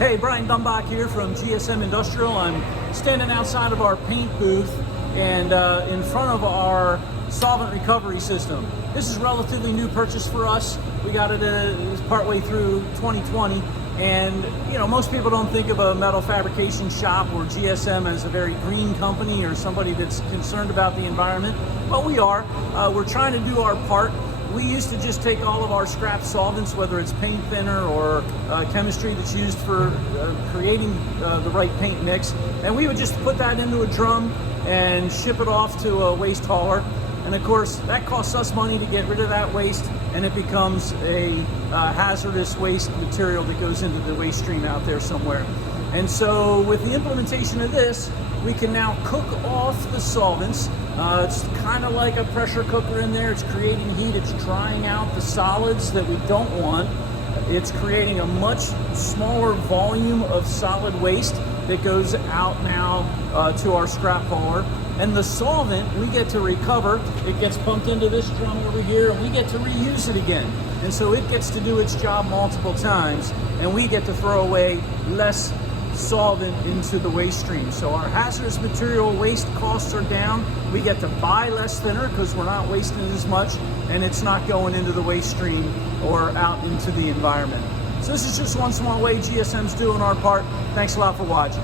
Hey, Brian Dumbach here from GSM Industrial. I'm standing outside of our paint booth and in front of our solvent recovery system. This is a relatively new purchase for us. We got it partway through 2020, and you know, most people don't think of a metal fabrication shop or GSM as a very green company or somebody that's concerned about the environment, but we are. We're trying to do our part. We used to just take all of our scrap solvents, whether it's paint thinner or chemistry that's used for creating the right paint mix, and we would just put that into a drum and ship it off to a waste hauler. And of course, that costs us money to get rid of that waste, and it becomes a hazardous waste material that goes into the waste stream out there somewhere. And so with the implementation of this, we can now cook off the solvents. It's kind of like a pressure cooker in there. It's creating heat. It's drying out the solids that we don't want. It's creating a much smaller volume of solid waste that goes out now to our scrap hauler. And the solvent we get to recover. It gets pumped into this drum over here, and we get to reuse it again. And so it gets to do its job multiple times, and we get to throw away less solvent into the waste stream. So our hazardous material waste costs are down. We get to buy less thinner because we're not wasting as much, and it's not going into the waste stream or out into the environment. So this is just one small way GSM's doing our part. Thanks a lot for watching.